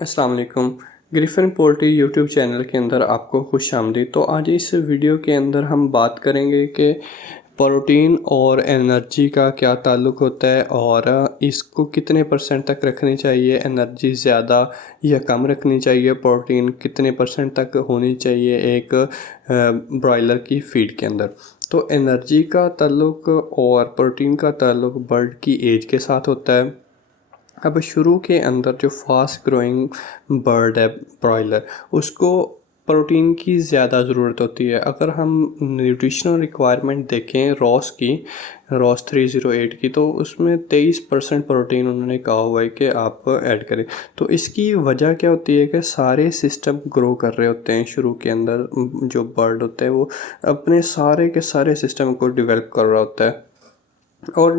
अस्सलाम वालेकुम। Griffin poultry YouTube channel के अंदर आपको खुशामदीद। तो आज इस वीडियो के अंदर हम बात करेंगे कि प्रोटीन और एनर्जी का क्या ताल्लुक़ होता है और इसको कितने परसेंट तक रखनी चाहिए, एनर्जी ज़्यादा या कम रखनी चाहिए, प्रोटीन कितने परसेंट तक होनी चाहिए एक ब्रॉयलर की फ़ीड के अंदर। तो एनर्जी का ताल्लुक़ और प्रोटीन का ताल्लुक़ बर्ड की एज के साथ होता है। अब शुरू के अंदर जो फास्ट ग्रोइंग बर्ड है ब्रॉयलर, उसको प्रोटीन की ज़्यादा ज़रूरत होती है। अगर हम न्यूट्रिशनल रिक्वायरमेंट देखें रॉस 308 की, तो उसमें 23% प्रोटीन उन्होंने कहा हुआ है कि आप ऐड करें। तो इसकी वजह क्या होती है कि सारे सिस्टम ग्रो कर रहे होते हैं शुरू के अंदर। जो बर्ड होते हैं वो अपने सारे के सारे सिस्टम को डेवलप कर रहा होता है और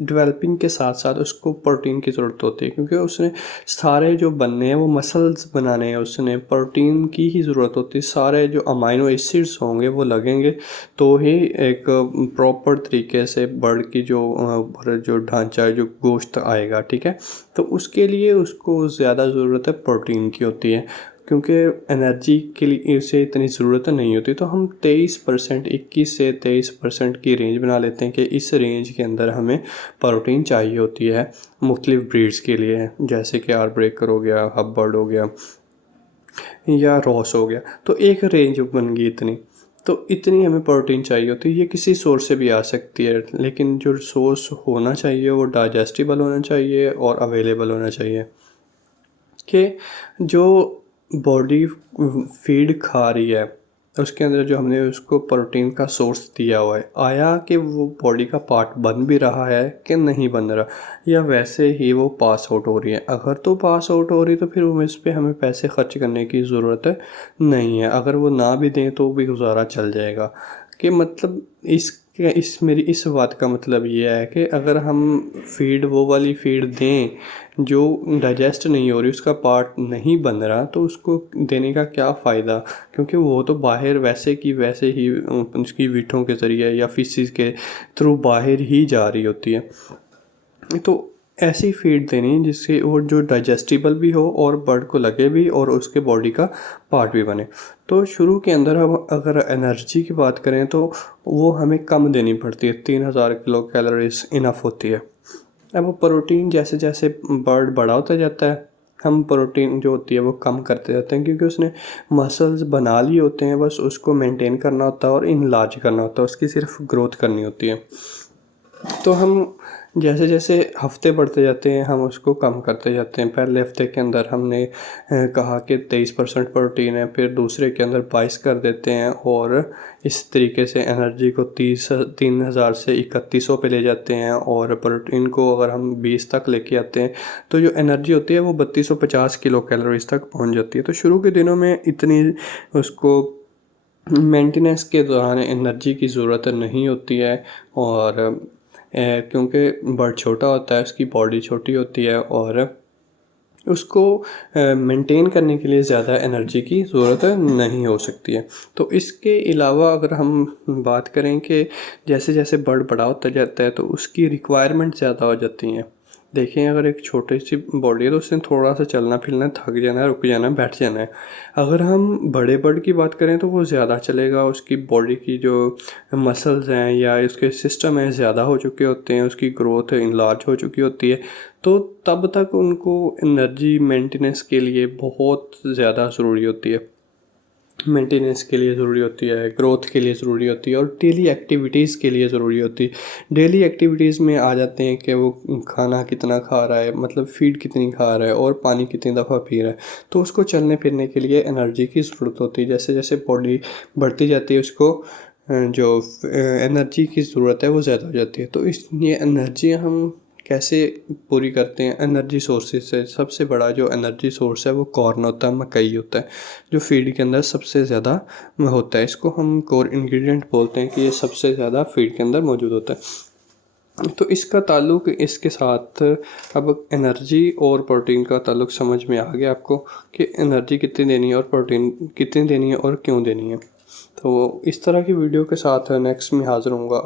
डेवलपिंग के साथ साथ उसको प्रोटीन की ज़रूरत होती है, क्योंकि उसने सारे जो बनने हैं वो मसल्स बनाने हैं, उसने प्रोटीन की ही ज़रूरत होती है। सारे जो अमाइनो एसिड्स होंगे वो लगेंगे तो ही एक प्रॉपर तरीके से बर्ड की जो ढांचा है, जो गोश्त आएगा, ठीक है। तो उसके लिए उसको ज़्यादा ज़रूरत है प्रोटीन की होती है, क्योंकि एनर्जी के लिए इसे इतनी ज़रूरत नहीं होती। तो हम 23%, 21 से 23% की रेंज बना लेते हैं कि इस रेंज के अंदर हमें प्रोटीन चाहिए होती है मुख्तलिफ़ ब्रीड्स के लिए, जैसे कि आर ब्रेकर हो गया, हब बर्ड हो गया या रॉस हो गया। तो एक रेंज बन गई इतनी, तो इतनी हमें प्रोटीन चाहिए होती है। ये किसी सोर्स से भी आ सकती है, लेकिन जो सोर्स होना चाहिए वो डाइजेस्टिबल होना चाहिए और अवेलेबल होना चाहिए कि जो बॉडी फीड खा रही है उसके अंदर जो हमने उसको प्रोटीन का सोर्स दिया हुआ है, आया कि वो बॉडी का पार्ट बन भी रहा है कि नहीं बन रहा, या वैसे ही वो पास आउट हो रही है। अगर तो पास आउट हो रही तो फिर इस पे हमें पैसे खर्च करने की ज़रूरत नहीं है। अगर वो ना भी दें तो भी गुजारा चल जाएगा। कि मतलब मेरी इस बात का मतलब ये है कि अगर हम फीड वो वाली फीड दें जो डाइजेस्ट नहीं हो रही, उसका पार्ट नहीं बन रहा, तो उसको देने का क्या फ़ायदा, क्योंकि वो तो बाहर वैसे की वैसे ही उसकी वीठों के ज़रिए या फीसिस के थ्रू बाहर ही जा रही होती है। तो ऐसी फीड देनी जिससे और जो डाइजेस्टिबल भी हो और बर्ड को लगे भी और उसके बॉडी का पार्ट भी बने। तो शुरू के अंदर हम अगर एनर्जी की बात करें तो वो हमें कम देनी पड़ती है, 3000 किलो कैलोरीज इनफ होती है। अब प्रोटीन जैसे जैसे बर्ड बड़ा होता जाता है, हम प्रोटीन जो होती है वो कम करते जाते हैं, क्योंकि उसने मसल्स बना लिए होते हैं, बस उसको मेंटेन करना होता है और इनलार्ज करना होता है, उसकी सिर्फ ग्रोथ करनी होती है। तो हम जैसे जैसे हफ्ते बढ़ते जाते हैं हम उसको कम करते जाते हैं। पहले हफ्ते के अंदर हमने कहा कि 23% प्रोटीन है, फिर दूसरे के अंदर 22 कर देते हैं और इस तरीके से एनर्जी को 3000 से 3100 पे ले जाते हैं और प्रोटीन को अगर हम 20 तक लेके आते हैं तो जो एनर्जी होती है वो 3250 किलो कैलोरीज तक पहुंच जाती है। तो शुरू के दिनों में इतनी उसको मेंटेनेंस के दौरान एनर्जी की ज़रूरत नहीं होती है, और क्योंकि बर्ड छोटा होता है, उसकी बॉडी छोटी होती है और उसको मेंटेन करने के लिए ज़्यादा एनर्जी की ज़रूरत नहीं हो सकती है। तो इसके अलावा अगर हम बात करें कि जैसे जैसे बर्ड बड़ा होता जाता है तो उसकी रिक्वायरमेंट ज़्यादा हो जाती हैं। देखें, अगर एक छोटी सी बॉडी है तो उसने थोड़ा सा चलना फिरना, थक जाना है, रुक जाना है, बैठ जाना है। अगर हम बड़े बर्ड की बात करें तो वो ज़्यादा चलेगा, उसकी बॉडी की जो मसल्स हैं या उसके सिस्टम हैं ज़्यादा हो चुके होते हैं, उसकी ग्रोथ इनलार्ज हो चुकी होती है। तो तब तक उनको एनर्जी मेंटेनेंस के लिए बहुत ज़्यादा ज़रूरी होती है, मेंटेनेंस के लिए ज़रूरी होती है, ग्रोथ के लिए ज़रूरी होती है और डेली एक्टिविटीज़ के लिए ज़रूरी होती है। डेली एक्टिविटीज़ में आ जाते हैं कि वो खाना कितना खा रहा है, मतलब फीड कितनी खा रहा है और पानी कितनी दफ़ा पी रहा है। तो उसको चलने फिरने के लिए एनर्जी की ज़रूरत होती है। जैसे जैसे बॉडी बढ़ती जाती है उसको जो एनर्जी की ज़रूरत है वो ज़्यादा हो जाती है। तो ये एनर्जी हम कैसे पूरी करते हैं? एनर्जी सोर्सेज से सबसे बड़ा जो एनर्जी सोर्स है वो कॉर्न होता है, मकई होता है, जो फीड के अंदर सबसे ज़्यादा होता है। इसको हम कोर इंग्रेडिएंट बोलते हैं कि ये सबसे ज़्यादा फीड के अंदर मौजूद होता है। तो इसका ताल्लुक़ इसके साथ, अब एनर्जी और प्रोटीन का ताल्लुक़ समझ में आ गया आपको कि एनर्जी कितनी देनी है और प्रोटीन कितनी देनी है और क्यों देनी है। तो इस तरह की वीडियो के साथ नेक्स्ट में हाज़िर होऊंगा।